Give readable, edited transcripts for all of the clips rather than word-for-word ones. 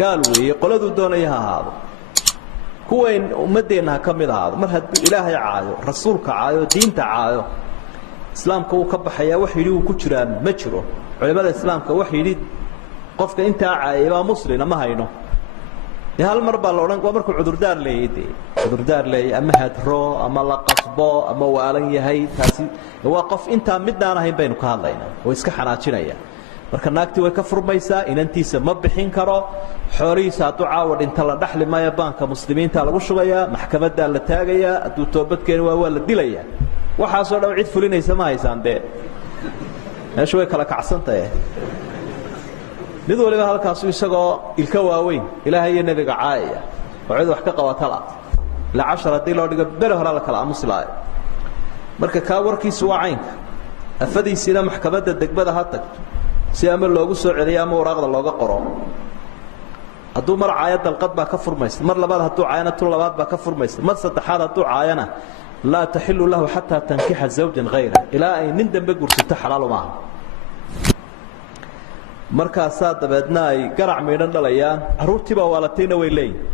قال ويقولوا دون إياها هذا هو إن أمدينا كمل هذا مرهد إلهي عايو رسولك عايو دين تعايو إسلام كو كبح يا وحي ليه كتران مجره علماء الإسلام كوحي ليه قفك أنت عايو مسلم ما هينو يا هالمرة لورانك ومركو عذر دار لي دي عذر دار لي أما هدرو أما لا قصبا أما وعلن يهي تاسي وقف أنت مدنا أنا هين بينك هاللينا ويسكحنا تشنيا marka naagtii way ka furmaysaa inantiisa ma bixin karo xooriisa ducaawad inta la dhaxli maayo baanka muslimiinta lagu shubayaa maxkamadda la taagayaa aduu toobadkeen waa la dilayaa waxa soo dhaw cid fulinaysa ma haysan de meesha way kala kacsantahay mid waliba halkaas isagoo ilka waaweyn ilaahay iyo nabiga caaya wacid wax ka qabatala la 10 dii loo dhigo bere hore la kala amuslaa marka ka warkiisu waa caynka afadiisina maxkamadda degmada ha tagto si ama loogu soo celiyo ama waraaqda looga qoro haduu mar caayad dalqad baa ka furmaysa mar labaad haduu caayana tul labaad baa ka furmaysa mar saddexaad haduu caayana la tahillu lahu hatta tankiha zawjan ghayra ila ay nin dambe gursata xalaal ma aha markaas dabeedna ay garac meedan dhalayaan aruurtiba waalatayna way leeyihiin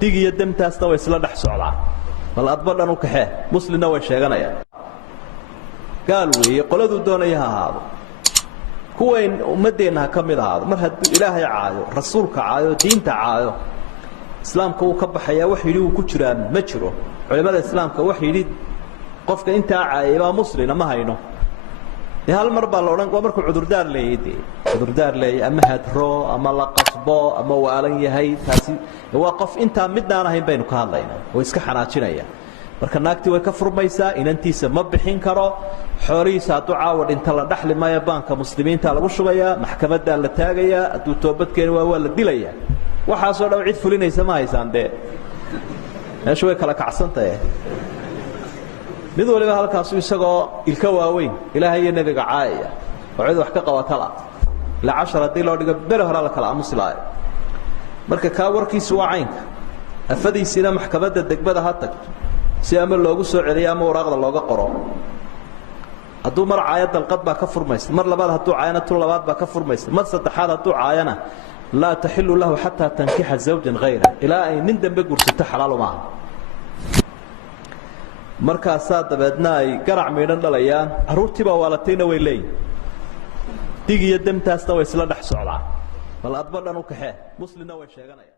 digiyo damtaasna way isla dhax socdaan bal adbadan u kaxee muslimna way sheeganayaan قال ويقولوا دون إياها هذا هو إن أمدينا كمل هذا مرهد إلهي عايو رسولك عايو دين تعايو إسلام كو كبح يا وحي ليه كتران مجره علماء الإسلام كوحي ليه قفك أنت عايو مسلم ما هينو يا هالمرة لورانك ومركو عذر دار لي دي عذر دار لي أما هدرو أما لا قصبا أما وعلن يهي تاسي وقف أنت مدنا أنا هين بينك هاللينا ويسكحنا تشنيا marka naagtii way ka furmaysaa inantiisa ma bixin karo xooriisa ducaawad inta la dhaxli maayo baanka muslimiinta lagu shubayaa maxkamadda la taagayaa aduu toobadkeen waa la dilayaa waxa soo dhaw cid fulinaysa ma haysan de meesha way kala kacsantahay mid waliba halkaas isagoo ilka waaweyn ilaahay iyo nabiga caaya wacid wax ka qabatala la 10 dii loo dhigo bere hore la kala amuslaa marka ka warkiisu waa caynka afadiisina maxkamadda degmada ha tagto si ama loogu soo celiyo ama waraaqda looga qoro haduu mar caayad dalqad baa ka furmaysa mar labaad haduu caayana tul labaad baa ka furmaysa mar saddexaad haduu caayana la tahillu lahu hatta tankiha zawjan ghayra ila ay nin dambe gursata xalaal ma aha markaas dabeedna ay garac meedan dhalayaan aruurtiba waalatayna way leeyihiin digiyo damtaasna way isla dhax socdaan bal adbadan u kaxee muslimna way sheeganayaan